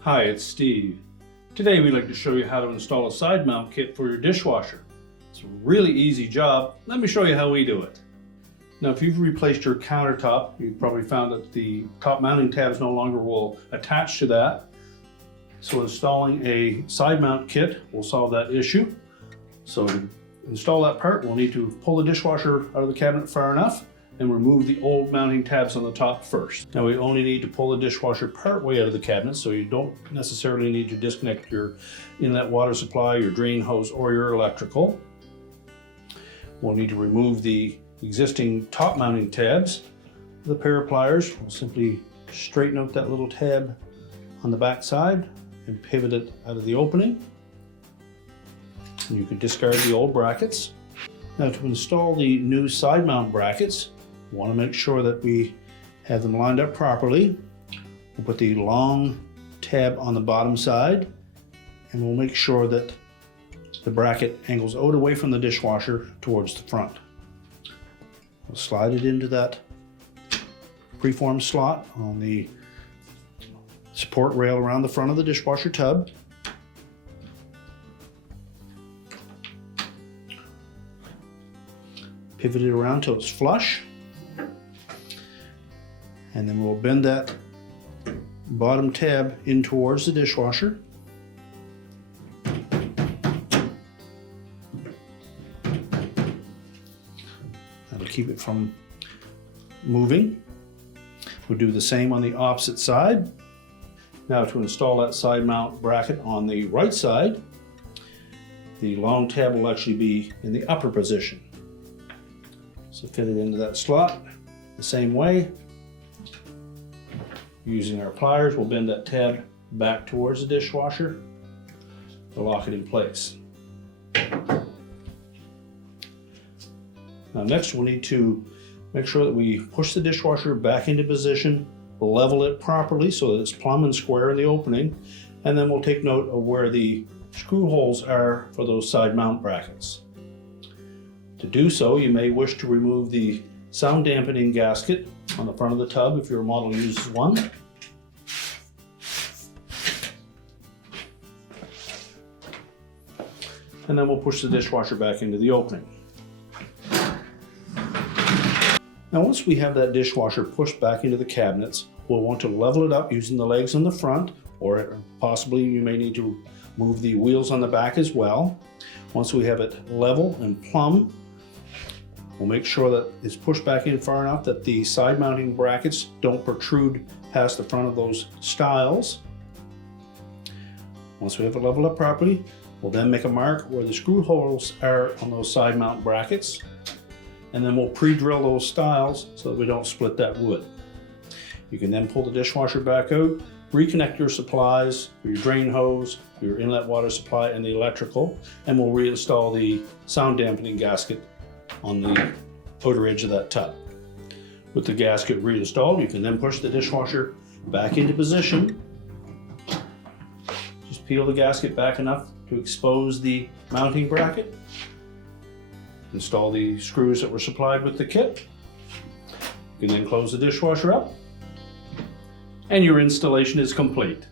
Hi, it's Steve. Today we'd like to show you how to install a side mount kit for your dishwasher. It's a really easy job. Let me show you how we do it. Now, if you've replaced your countertop, you've probably found that the top mounting tabs no longer will attach to that. So installing a side mount kit will solve that issue. So to install that part, we'll need to pull the dishwasher out of the cabinet far enough and remove the old mounting tabs on the top first. Now we only need to pull the dishwasher part way out of the cabinet, so you don't necessarily need to disconnect your inlet water supply, your drain hose, or your electrical. We'll need to remove the existing top mounting tabs. With a pair of pliers, we'll simply straighten out that little tab on the back side and pivot it out of the opening. And you can discard the old brackets. Now to install the new side mount brackets, we want to make sure that we have them lined up properly. We'll put the long tab on the bottom side, and we'll make sure that the bracket angles out away from the dishwasher towards the front. We'll slide it into that preformed slot on the support rail around the front of the dishwasher tub. Pivot it around till it's flush, and then we'll bend that bottom tab in towards the dishwasher. That'll keep it from moving. We'll do the same on the opposite side. Now to install that side mount bracket on the right side, the long tab will actually be in the upper position. So fit it into that slot the same way. Using our pliers, we'll bend that tab back towards the dishwasher to lock it in place. Now next we'll need to make sure that we push the dishwasher back into position, level it properly so that it's plumb and square in the opening, and then we'll take note of where the screw holes are for those side mount brackets. To do so, you may wish to remove the sound dampening gasket on the front of the tub if your model uses one. And then we'll push the dishwasher back into the opening. Now once we have that dishwasher pushed back into the cabinets, we'll want to level it up using the legs on the front, or possibly you may need to move the wheels on the back as well. Once we have it level and plumb, we'll make sure that it's pushed back in far enough that the side mounting brackets don't protrude past the front of those stiles. Once we have it leveled up properly, we'll then make a mark where the screw holes are on those side mount brackets, and then we'll pre-drill those stiles so that we don't split that wood. You can then pull the dishwasher back out, reconnect your supplies, your drain hose, your inlet water supply, and the electrical, and we'll reinstall the sound dampening gasket on the outer edge of that tub. With the gasket reinstalled, you can then push the dishwasher back into position. Just peel the gasket back enough to expose the mounting bracket. Install the screws that were supplied with the kit. You can then close the dishwasher up, and your installation is complete.